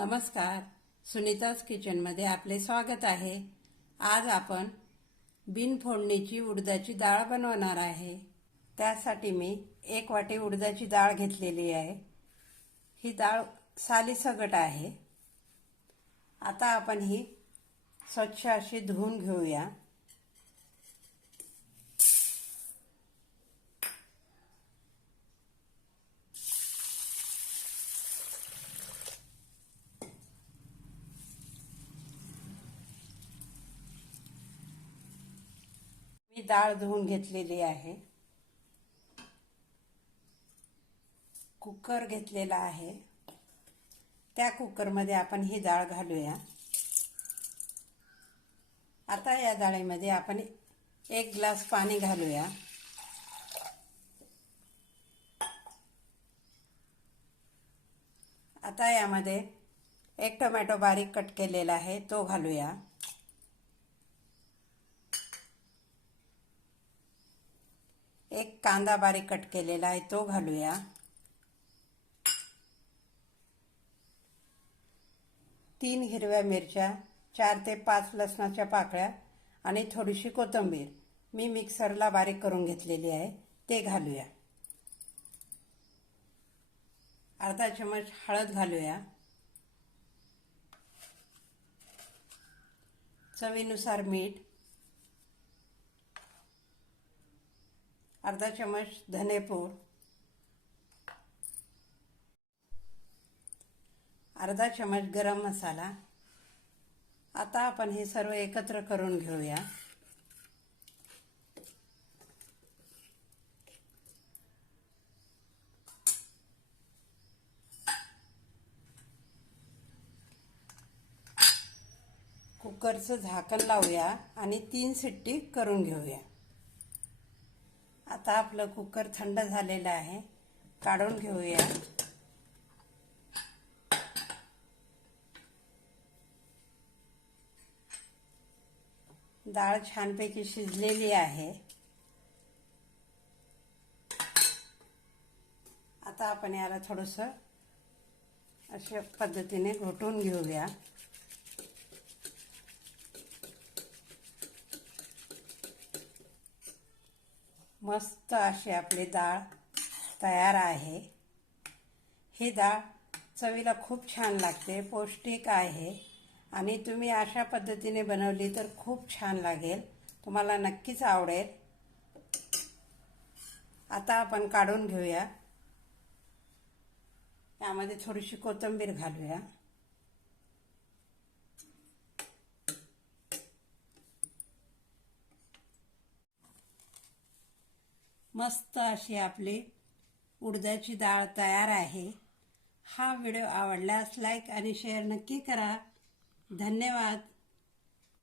नमस्कार. सुनीताज किचनमध्ये आपले स्वागत आहे. आज आपण बिन फोडणीची उडदाची डाळ बनवणार आहे. त्यासाठी मी एक वाटी उडदाची डाळ घेतलेली आहे. ही डाळ सालीसगट आहे. आता आपण ही स्वच्छ अशी धुवून घेऊया. डाळ धुवून घेतलेली आहे. कुकर घेतलेला आहे. त्या कुकरमध्ये आपण ही डाळ घालूया. आता या डाळीमध्ये आपण एक ग्लास पाणी घालूया. आता यामध्ये एक टोमॅटो बारीक कट केलेला आहे तो घालूया. एक कांदा बारीक कट केलेला आहे तो घालूया. तीन हिरव्या मिरच्या चार ते पाच लसणाच्या पाकळ्या आणि थोडीशी कोथिंबीर. मी मिक्सरला बारीक करून घेतलेली आहे ते घालूया. अर्धा चमच हळद घालूया. चवीनुसार मीठ अर्धा चमच धनेपूड अर्धा चमच गरम मसाला. आता आपण हे सर्व एकत्र करून घेऊया. कुकरचं झाकण लावूया आणि तीन सिट्टी करून घेऊया. आता आपलं कुकर थंड झालेलं आहे. काढून घेऊया. डाळ छानपैकी शिजलेली आहे. आता आपण याला थोडंसं अशा पद्धतीने घोटून घेऊया. मस्त अशी आपली डाळ तयार आहे. ही डाळ चवीला खूप छान लागते पौष्टिक आहे आणि तुम्ही अशा पद्धतीने बनवली तर खूप छान लागेल. तुम्हाला नक्कीच आवडेल. आता आपण काढून घेऊया. यामध्ये थोडीशी कोथिंबीर घालूया. मस्त अशी आपली उडदाची डाळ तयार आहे. हा व्हिडिओ आवडल्यास लाईक आणि शेअर नक्की करा. धन्यवाद.